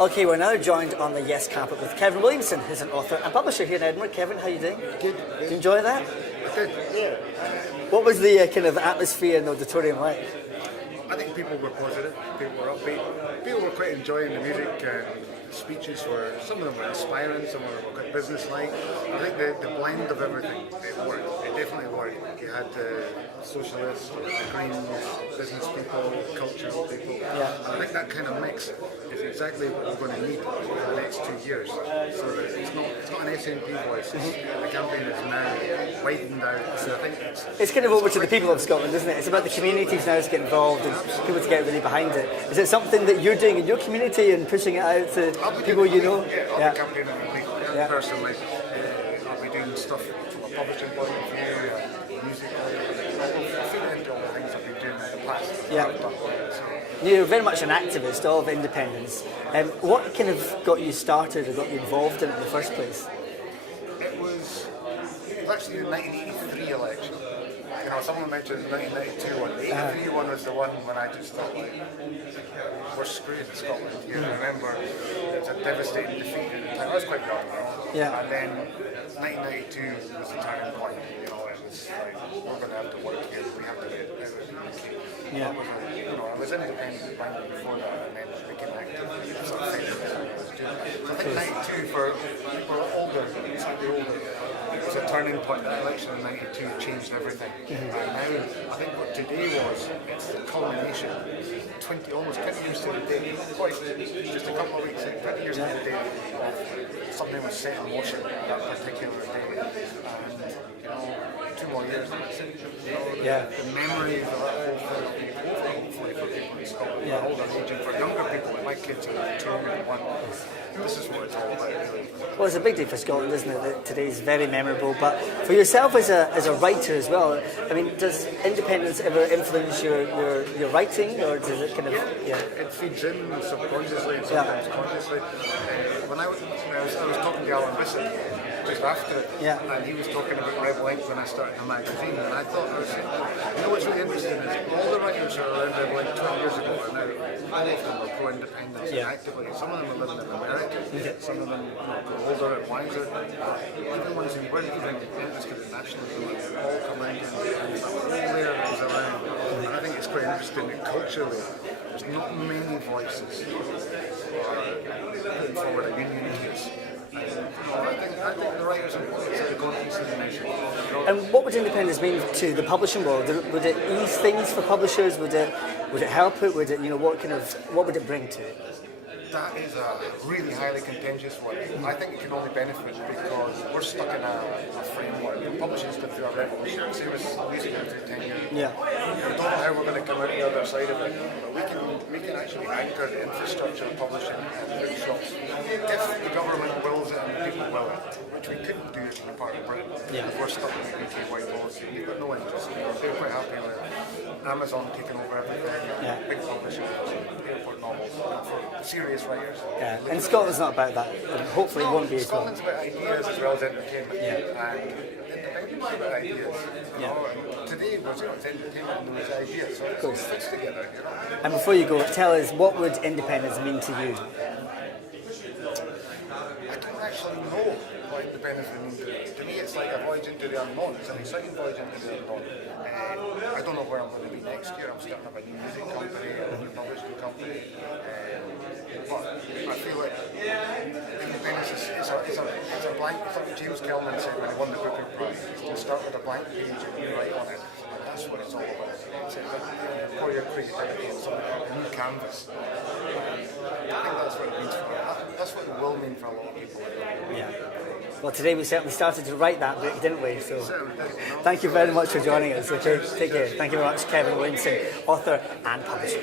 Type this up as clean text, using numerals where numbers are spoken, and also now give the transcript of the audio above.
Okay, we're now joined on the Yes carpet with Kevin Williamson, who's an author and publisher here in Edinburgh. Kevin, how are you doing? Good. Did you enjoy that? Good. Yeah. What was the kind of atmosphere in the auditorium like? I think people were positive. People were upbeat. People were quite enjoying the music. The speeches were, some of them were inspiring, some of them were quite business-like. I think the blend of everything, it worked. It definitely worked. You had socialists, Greens, business people, cultural people. Yeah. And I think that kind of mix is exactly what we're going to need for the next 2 years. So that it's not an SNP voice. The campaign is now widened out. So I think it's kind of over to the people of Scotland, isn't it? It's about the communities now to get involved and people to get really behind it. Is it something that you're doing in your community and pushing it out to people you know? I'll be campaigning with people. Personally, I'll be doing stuff from a publishing point of view, music. I'll fit into all the things I've been doing in the past. Yeah. You're very much an activist of independence. What kind of got you started or got you involved in it in the first place? It was actually the 1983 election. You know, someone mentioned the 1992 one. The 83 one was the one when I just thought, like, we're screwed in Scotland. You know, I remember it was a devastating defeat at the time. I was quite young, you know. Yeah. And then 1992 was the turning point. You know, it was like, we're going to have to work here. We have to get everything okay. Yeah. You know, I was independent minded before that, and then became active. So I think 92 for people older, slightly older. It was a turning point. The election in '92 changed everything. And now, I think what today was, it's the culmination. Almost 20 years to the day. Just a couple of weeks, 20 years to the day. Something was set in motion that particular day. And, you know, 2 more years, and that's it. You know, the memories of that whole thing will be over, hopefully, for people in Scotland, for older age, and for younger people, like my kids who are 2 and 1. This is what it's all about, really. Well, it's a big day for Scotland, isn't it? That today's very memorable. But for yourself as a writer as well, I mean, does independence ever influence your writing, or does it kind of? Yeah. It feeds in subconsciously and sometimes consciously. When I was talking to Alan Bissett just after it, and he was talking about Rebel Ink when I started the magazine, and I thought, you know what's really interesting is all the writers who are around Rebel Ink 20 years ago are now, all of them are pro-independence and actively. Some of them are living in America, some of them are older and wiser. Even ones who weren't even interested in nationalism all come around and that whole layer goes around. And I think it's quite interesting that culturally there's not many voices putting forward a union case. I think the writers are the confidence in the nation. And what would independence mean to the publishing world? Would it ease things for publishers? Would it help it? Would it, what would it bring to it? That is a really highly contentious one. I think it can only benefit because we're stuck in a framework. Publishing's been through a revolution. Same as music went through 10 years. Yeah. We don't know how we're going to come out the other side of it, but we can actually anchor the infrastructure of publishing and bookshops if the government wills it and the people will it, which we couldn't do if we were part of Britain. Because we're stuck in the UK white policy. We've got no interest. They're quite happy with Amazon taking over everything. Big publishing, airport novels, for serious writers. Yeah, and Scotland's not about that, and hopefully it won't be as well. Scotland's about ideas as well as entertainment. And independence is about ideas. You know, and today was it's entertainment and there's ideas, so it fits together. You know? And before you go, tell us, what would independence mean to you? I don't actually know what independence would mean to me. To me, it's like a voyage into the unknown. It's an exciting voyage into the unknown. I don't know where I'm going to be next year. I'm starting up a new music company, a new publishing company. But I feel like independence is a blank. It's like James Kelman said when he won the Booker Prize. You start with a blank page and you write on it. And that's what it's all about. For your creativity and a new canvas. I think that's what it means for me. That's what it will mean for a lot of people. Yeah. Well, today we certainly started to write that book, didn't we? So, thank you very much for joining us. Okay, take care. Thank you very much, Kevin Williamson, author and publisher.